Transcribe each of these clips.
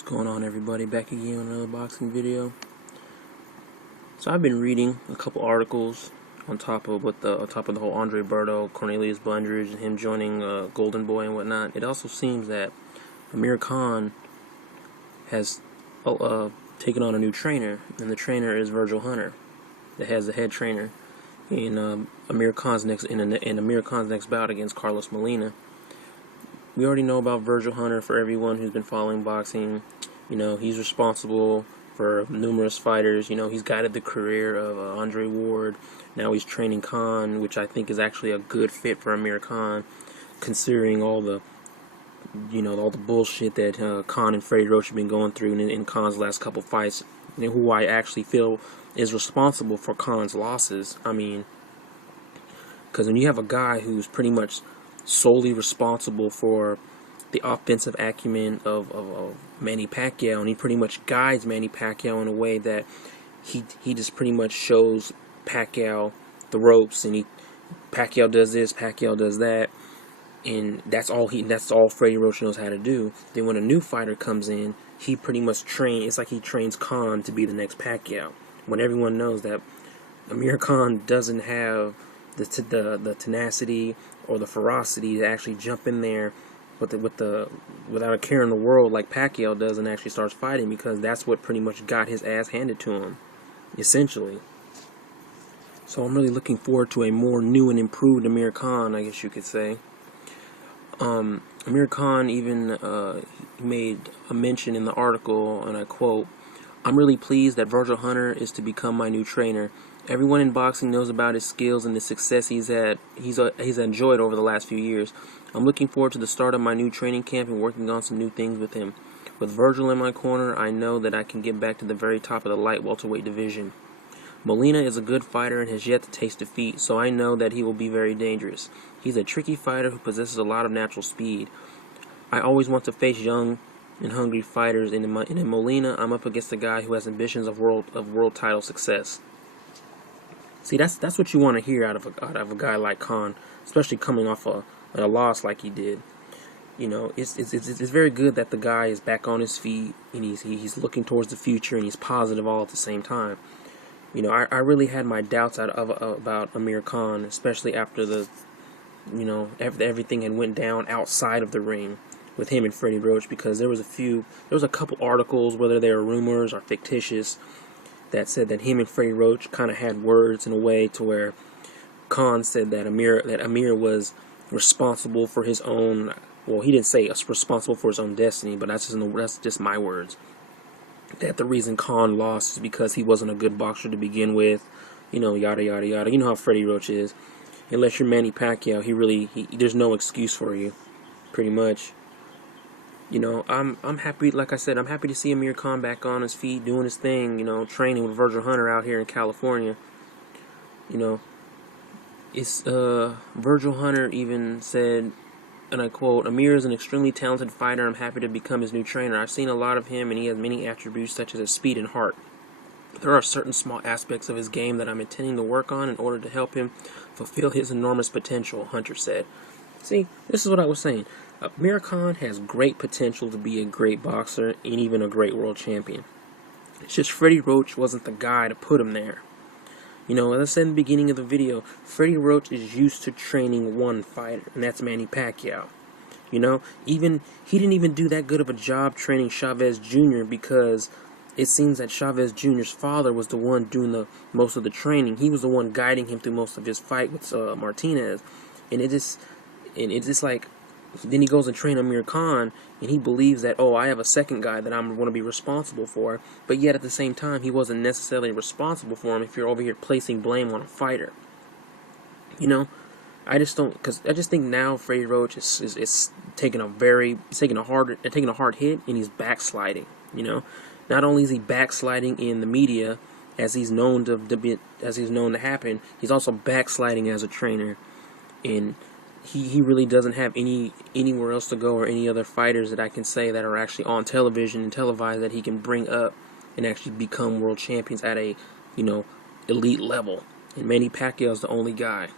What's going on, everybody? Back again with another boxing video. So I've been reading a couple articles on top of the whole Andre Berto, Cornelius Blundridge, and him joining Golden Boy and whatnot. It also seems that Amir Khan has taken on a new trainer, and the trainer is Virgil Hunter, that has the head trainer in Amir Khan's next bout against Carlos Molina. We already know about Virgil Hunter. For everyone who's been following boxing, you know, he's responsible for numerous fighters. You know, he's guided the career of Andre Ward. Now he's training Khan, which I think is actually a good fit for Amir Khan, considering all the bullshit that Khan and Freddie Roach have been going through in Khan's last couple fights, and who I actually feel is responsible for Khan's losses. I mean, because when you have a guy who's pretty much solely responsible for the offensive acumen of Manny Pacquiao, and he pretty much guides Manny Pacquiao in a way that he just pretty much shows Pacquiao the ropes, and Pacquiao does this, Pacquiao does that, and that's all Freddie Roach knows how to do. Then when a new fighter comes in, he pretty much it's like he trains Khan to be the next Pacquiao, when everyone knows that Amir Khan doesn't have the tenacity or the ferocity to actually jump in there without a care in the world like Pacquiao does, and actually starts fighting, because that's what pretty much got his ass handed to him, essentially. So I'm really looking forward to a more new and improved Amir Khan, I guess you could say. Amir Khan even made a mention in the article, and I quote, "I'm really pleased that Virgil Hunter is to become my new trainer. Everyone in boxing knows about his skills and the success he's enjoyed over the last few years. I'm looking forward to the start of my new training camp and working on some new things with him. With Virgil in my corner, I know that I can get back to the very top of the light welterweight division. Molina is a good fighter and has yet to taste defeat, so I know that he will be very dangerous. He's a tricky fighter who possesses a lot of natural speed. I always want to face young and hungry fighters, and in Molina, I'm up against a guy who has ambitions of world title success." See, that's what you want to hear out of a guy like Khan, especially coming off a loss like he did. You know, it's very good that the guy is back on his feet, and he's looking towards the future, and he's positive all at the same time. You know, I really had my doubts about Amir Khan, especially after after everything had went down outside of the ring with him and Freddie Roach, because there was a couple articles, whether they were rumors or fictitious, that said that him and Freddie Roach kind of had words in a way to where Khan said that Amir was responsible for his own. Well, he didn't say responsible for his own destiny, but that's just my words. That the reason Khan lost is because he wasn't a good boxer to begin with. You know, yada yada yada. You know how Freddie Roach is. Unless you're Manny Pacquiao, there's no excuse for you, pretty much. You know, I'm happy, like I said, I'm happy to see Amir Khan back on his feet, doing his thing, you know, training with Virgil Hunter out here in California. You know, it's Virgil Hunter even said, and I quote, "Amir is an extremely talented fighter. I'm happy to become his new trainer. I've seen a lot of him, and he has many attributes such as his speed and heart. There are certain small aspects of his game that I'm intending to work on in order to help him fulfill his enormous potential," Hunter said. See, this is what I was saying. Amir Khan has great potential to be a great boxer and even a great world champion. It's just Freddie Roach wasn't the guy to put him there. You know, as I said in the beginning of the video, Freddie Roach is used to training one fighter, and that's Manny Pacquiao. You know, he didn't even do that good of a job training Chavez Jr. because it seems that Chavez Jr.'s father was the one doing most of the training. He was the one guiding him through most of his fight with Martinez, and it's just like, then he goes and trains Amir Khan, and he believes that, oh, I have a second guy that I'm going to be responsible for, but yet at the same time, he wasn't necessarily responsible for him if you're over here placing blame on a fighter. You know, I just think now Freddie Roach is taking a hard hit, and he's backsliding. You know, not only is he backsliding in the media, as he's known to happen, he's also backsliding as a trainer, and he really doesn't have anywhere else to go, or any other fighters that I can say that are actually on television and televised that he can bring up and actually become world champions at a, you know, elite level. And Manny Pacquiao is the only guy.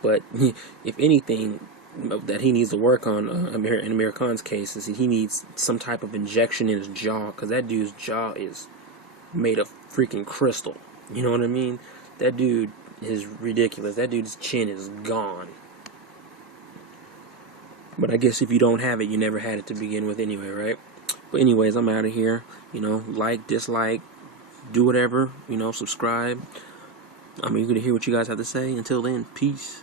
But if anything, that he needs to work on in Amir Khan's case is he needs some type of injection in his jaw, because that dude's jaw is made of freaking crystal. You know what I mean? That dude is ridiculous. That dude's chin is gone. But I guess if you don't have it, you never had it to begin with anyway, right? But anyways, I'm out of here. You know, like, dislike, do whatever. You know, subscribe. I'm eager to hear what you guys have to say. Until then, peace.